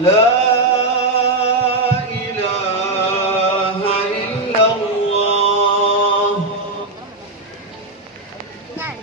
لا إله إلا الله ഞാൻ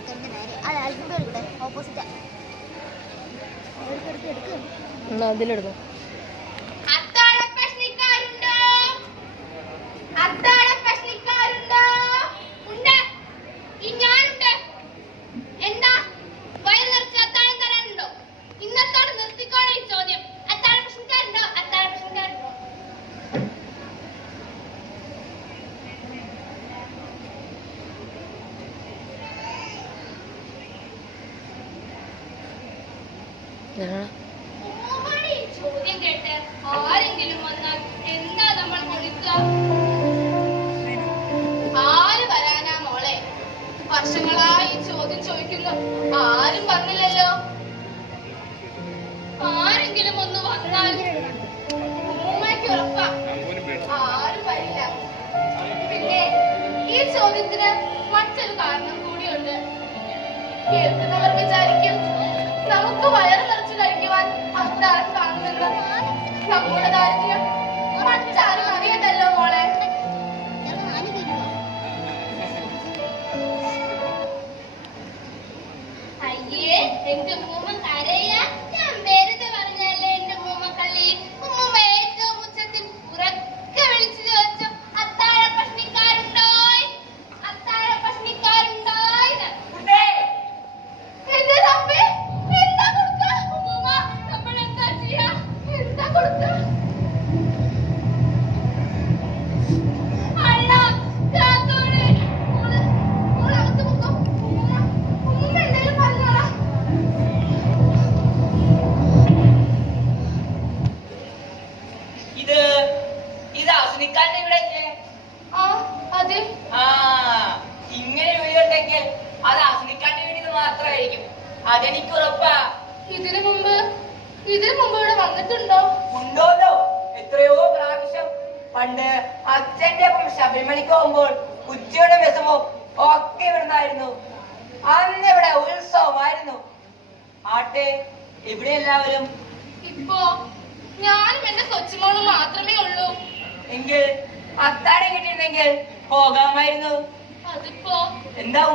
ചോദ്യം കേട്ട് ആരെങ്കിലും വന്നാൽ എന്താ നമ്മൾ കൊടുക്കുക ആര് വരാനാ മോളെ? വർഷങ്ങളായി ചോദ്യം ചോദിക്കുന്നു. ആരും വന്നില്ലല്ലോ ആരെങ്കിലും ഒന്ന് വന്നാൽ ഉമ്മുമ്മയ്ക്ക് ഉറപ്പാ. ആരും വരില്ല. പിന്നെ ഈ ചോദ്യത്തിന് മറ്റൊരു കാരണം കൂടിയുണ്ട്. കേൾക്കുന്നവർ വിചാരിക്കും നമുക്ക് അത്താഴം കാണുന്നുണ്ട് നമ്മുടെ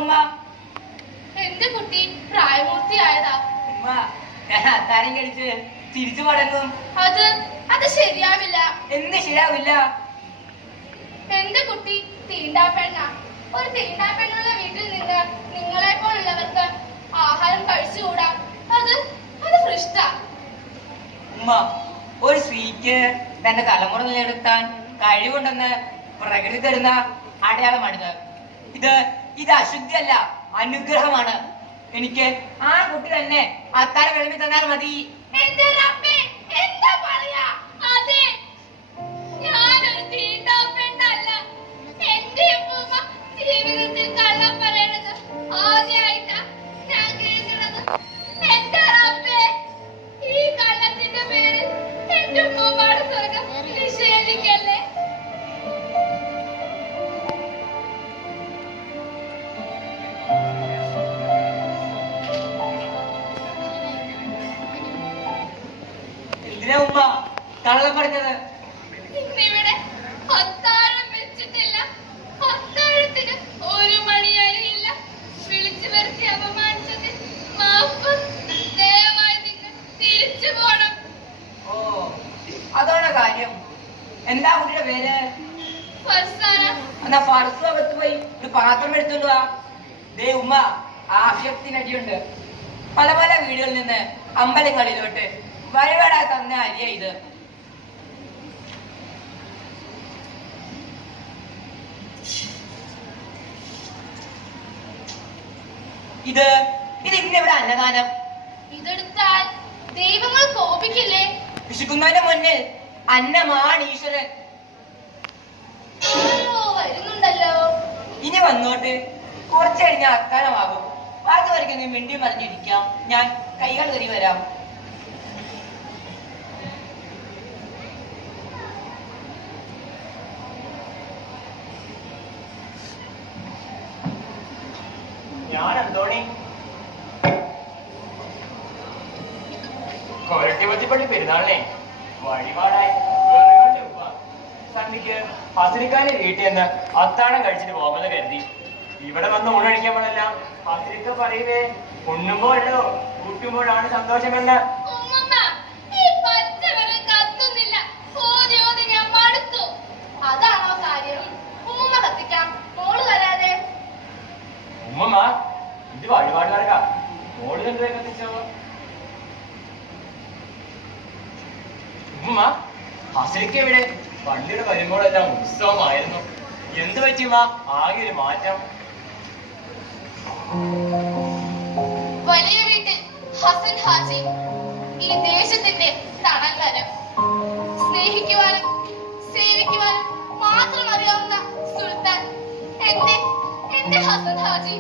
ഉമ്മ. എന്റെ കുട്ടി പ്രായപൂർത്തിയായതാ. ഉമ്മ ഞാൻ അത്താരം കഴിച്ച് തിരിച്ചു മടങ്ങും അത് അത് ശരിയാവില്ല. എന്ത് ശരിയാവില്ല? എന്റെ കുട്ടി തീണ്ടാപ്പെണ്ണ. ഒരു തീണ്ടാപ്പെണ്ണുള്ള വീട്ടിൽ നിന്ന് നിങ്ങളെ പോലുള്ളവർക്ക് ആഹാരം കഴിച്ചുകൂടാ? അത് അത് ഭ്രഷ്ട ഉമ്മ ഒരു സ്ത്രീക്ക് തന്റെ തലമുറ നിലനിർത്താൻ കഴിവുണ്ടെന്ന് പ്രകൃതി തരുന്ന അടയാളമാണിത്. ഇത് ഇത് അശുദ്ധിയല്ല അനുഗ്രഹമാണ്. എനിക്ക് ആ കുട്ടി തന്നെ അത്താഴം വിളമ്പി തന്നാൽ മതി. എന്താ പറയാ? അതാണ് കാര്യം. എന്താ കുട്ടിയുടെ പേര്? എന്നാ ഫർസു അകത്ത് പോയി ഒരു പാത്രം എടുത്തോണ്ട് വാ. ദേ ഉമ്മ ആഫ്യത്തിനടിയുണ്ട് പല പല വീടുകളിൽ നിന്ന് അമ്പലങ്ങളിലോട്ട് വരവേടാ തന്ന അരിയ ഇത്. ഇത് ഇത് ഇന്നിവിടെ അന്നദാനം. ഇതെടുത്താൽ ദൈവങ്ങൾ കോപിക്കില്ലേ? വിശുക്കുന്നതിന് മുന്നിൽ അന്നമാണ് ഈശ്വരൻ. വരുന്നുണ്ടല്ലോ. ഇനി വന്നോട്ട് കുറച്ച് കഴിഞ്ഞാൽ അക്കാലമാകും. വാർത്ത നീ മിണ്ടി മറിഞ്ഞിരിക്കാം. ഞാൻ കൈകൾ കറി വരാം. കല്യാണം കഴിച്ചിട്ട് പോകുമെന്ന് കരുതി. ഇവിടെ വന്ന് ഊണഴിക്കാൻ പാടില്ല പത്രിക പറയുവേ ഉണ്ണുമ്പോഴല്ലോ കൂട്ടുമ്പോഴാണ് സന്തോഷമെന്ന്. ഉമ്മ ഹസരിക്ക് എവിടെ? പള്ളിയുടെ വരുമ്പോഴെല്ലാം ഉത്സവമായിരുന്നു. എന്ത് മാ ആകെ ഒരു മാറ്റം. വലിയ വീട്ടിൽ ഹസൻ ഹാജി ഈ ദേശത്തിന്റെ തണങ്കരം സ്നേഹിക്കുവാനും സേവിക്കുവാനും മാത്രം അറിയാവുന്ന സുൽത്താൻ. എന്റെ എന്റെ ഹസൻ ഹാജി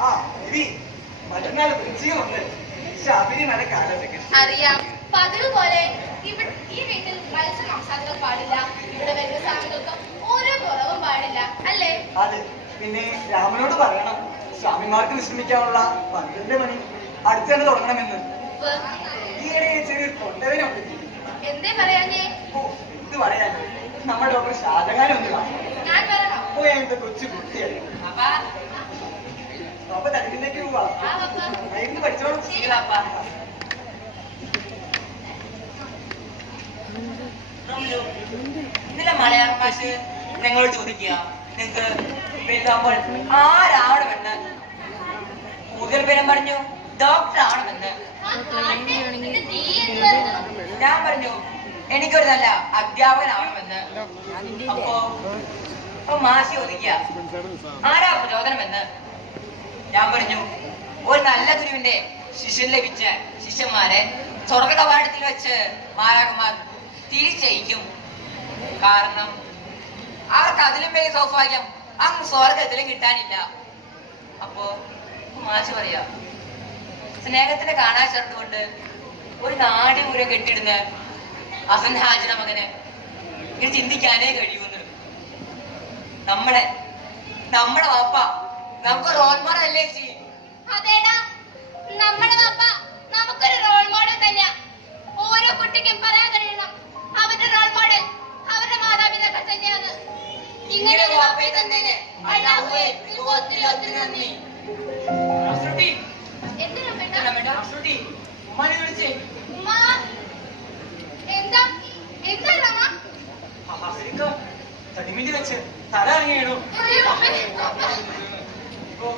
ആ രവി മറ്റന്നാൾ വൃശ്ചികം ഉണ്ട് ശബരിമല കാലത്തേക്ക് അറിയാം. പതിവ് പോലെ ഇവിടെ ഈ വീട്ടിൽ മത്സ്യമാംസാദികൾ പാടില്ല. ഇവിടെ വരുന്ന സ്വാമികൾക്ക് ഓരോ കുറവും പാടില്ല. അല്ലേ? അതെ. പിന്നെ രാമനോട് പറയണം. സ്വാമിമാർക്ക് വിശ്രമിക്കാനുള്ള പന്ത്രണ്ട് മണി. അടുത്ത് തന്നെ തുടങ്ങണമെന്ന്. ഉപ്പ്. ഈയിടെ ചെറിയൊരു തൊണ്ടവേനുണ്ട് എന്തേ പറയാഞ്ഞേ? ഓ എന്ത് പറയാൻ നമ്മുടെ ഡോക്ടർ ഷാജഹാൻ ഒന്ന് കാണും ഞാൻ പറയാം ഓ എന്റെ കൊച്ചു കുട്ടിയായി. അപ്പൊ തടിലേക്ക് പോവാ. പഠിച്ചോളൂ. ശരി വാപ്പ ഇന്നലെ മലയാളം മാഷ് ഞങ്ങളോട് ചോദിക്കുക. നിങ്ങൾക്ക് വലുതാകുമ്പോൾ ആരാവണമെന്ന് കൂടുതൽ പേരും പറഞ്ഞു ഡോക്ടർ ആവണമെന്ന്? ഞാൻ പറഞ്ഞു എനിക്കൊരു നല്ല അധ്യാപകനാവണമെന്ന് അപ്പോ അപ്പൊ മാഷി ചോദിക്കുക ആരാ പ്രചോദനമെന്ന് ഞാൻ പറഞ്ഞു ഒരു നല്ല ഗുരുവിന്റെ ശിഷ്യൻ ലഭിച്ച ശിഷ്യന്മാരെ സ്വർഗ കവാടത്തിൽ വെച്ച് മാരാകന്മാർ തിരിച്ചയക്കും. കാരണം അവർക്ക് അതിലും വലിയ സൗഭാഗ്യം അങ്ങ് സ്വർഗത്തിലും കിട്ടാനില്ല. അപ്പോ മാച്ച് പറയാ സ്നേഹത്തിന്റെ കാണാൻ ചേർത്തുകൊണ്ട് ഒരു നാടി മുര കെട്ടിടുന്ന അസൻ മകന് ഇത് ചിന്തിക്കാനേ കഴിയുമെന്ന് നമ്മളെ നമ്മുടെ വാപ്പ നമുക്ക് റോൾ മോഡൽ അല്ലേ ചേച്ചി? അതേടാ. നമ്മുടെ പപ്പ നമുക്കൊരു റോൾ മോഡൽ തന്നെയാ. ഓരോ കുട്ടിക്കും പറയാൻ കഴിയണം. അവരുടെ റോൾ മോഡൽ അവരുടെ മാതാപിതാക്കൾ തന്നെയാണ്. ഇങ്ങനെ ഒരു വാപ്പയെ തന്നേന്. അല്ലാഹുവേ ഒത്തിരി ഒത്തിരി നന്ദി. തടിമിണ്ടി വെച്ച് തല ഇറങ്ങിയിടൂ. ഇപ്പൊ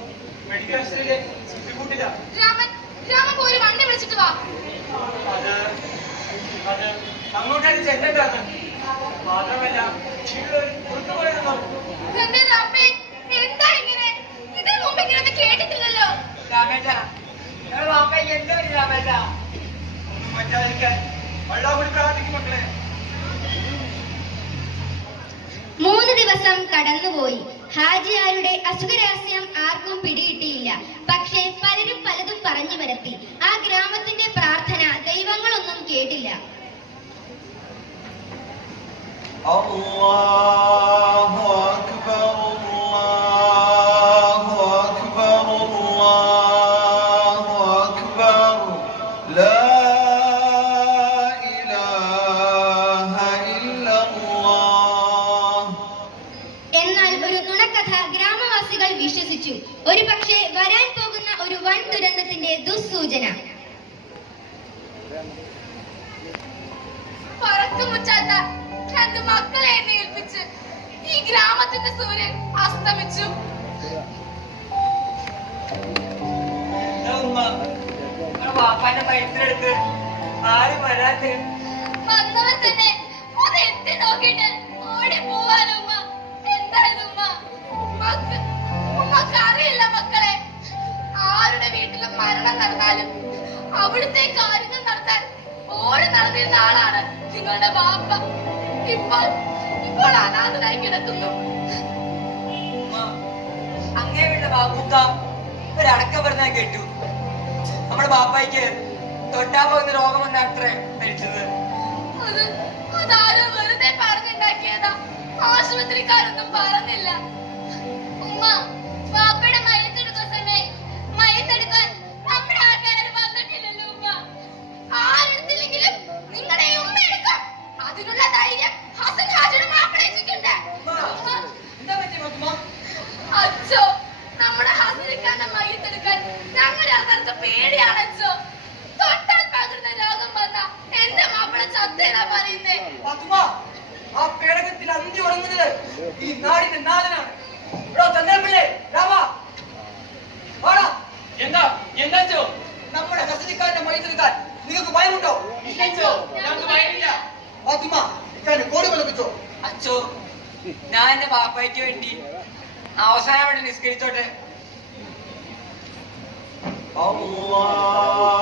മെഡിക്കൽ രാമൻ രാമൻ പോയി വണ്ടി വിളിച്ചിട്ട് വാ. അത് അത് മാത്രമല്ല കേട്ടിട്ടില്ലല്ലോ. രാമേട്ടാ എന്താ രാമേട്ട? ഒന്നും പറ്റാതിരിക്കാൻ വള്ളാകുടി പ്രാർത്ഥിക്കും മക്കളെ. മൂന്ന് ദിവസം കടന്നുപോയി. ഹാജിയാരുടെ അസുഖരഹസ്യം ആർക്കും പിടികിട്ടിയില്ല. പക്ഷേ പലരും പലതും പറഞ്ഞു വരത്തി ആ ഗ്രാമത്തിന്റെ പ്രാർത്ഥന ദൈവങ്ങളൊന്നും കേട്ടില്ല. Allah ഇപ്പോൾ ഇപ്പോൾ അനാഥനായി കിടക്കുന്നു ഉമ്മ അങ്ങേ വീട്ടിലെ ബാപ്പുക്ക ഒരടക്കം പറഞ്ഞാൽ കേട്ടു. നമ്മുടെ ബാപ്പായിക്ക് തൊട്ടാ പോകുന്ന രോഗം മരിച്ചത്. അത് അതാരോ വെറുതെ പറഞ്ഞുണ്ടാക്കിയതാ. ആശുപത്രിക്കാരൊന്നും പറഞ്ഞില്ല. ഉമ്മ ബാപ്പയുടെ മയത്തെടുക്കുന്ന അച്ഛോ നമ്മുടെ ഹസനിക്കാന്റെ മയ്യത്തെടുക്കാൻ ഞങ്ങളുടെ ആൾക്കാർക്ക് പേടിയാണ് അച്ഛോ തൊട്ടാൽ പകരുന്ന രോഗം വന്ന എന്റെ മാപ്പിള ചത്തേനാ പറയുന്നേ. ആ പേടകത്തിൽ അന്തി ഉറങ്ങുന്നത് ഈ നാടിന്റെ നാഥനാണ്. ഇവിടെ തന്നെ രാമ. വാടാ. എന്താ എന്താ ചോ നമ്മുടെ ഹസനിക്കാരന്റെ മൈത്രിക്കാൻ നിങ്ങൾക്ക് ഭയമുണ്ടോ? ഇല്ലച്ചോ ഞങ്ങൾക്ക് ഭയമില്ല. ഫാത്തിമ ഞാൻ കോടി വിളപ്പിച്ചോ അച്ചോ ഞാൻ എന്റെ പാപ്പയ്ക്ക് വേണ്ടി അവസാനമായിട്ട് നിസ്കരിച്ചോട്ടെ Allah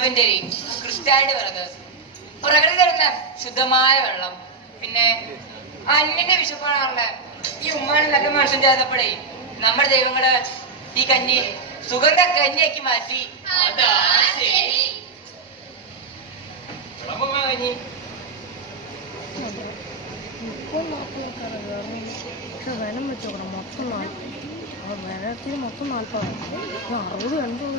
ലെവന്റരി ക്രിസ്റ്റാലിറ്റി പറയുന്നത് പുറകിൽ ശുദ്ധമായ വെള്ളം. പിന്നെ അന്യന്റെ വിശപ്പാണ് പറഞ്ഞത് ഈ ഉമ്മാനെന്നൊക്കെ മനുഷ്യൻ ചേർന്നപ്പോഴേ നമ്മുടെ ദൈവങ്ങൾ ഈ കഞ്ഞി സുഗന്ധ കഞ്ഞിയാക്കി മാറ്റി. കഞ്ഞി. മൊത്തം മൊത്തം അറുപത് എൺപത്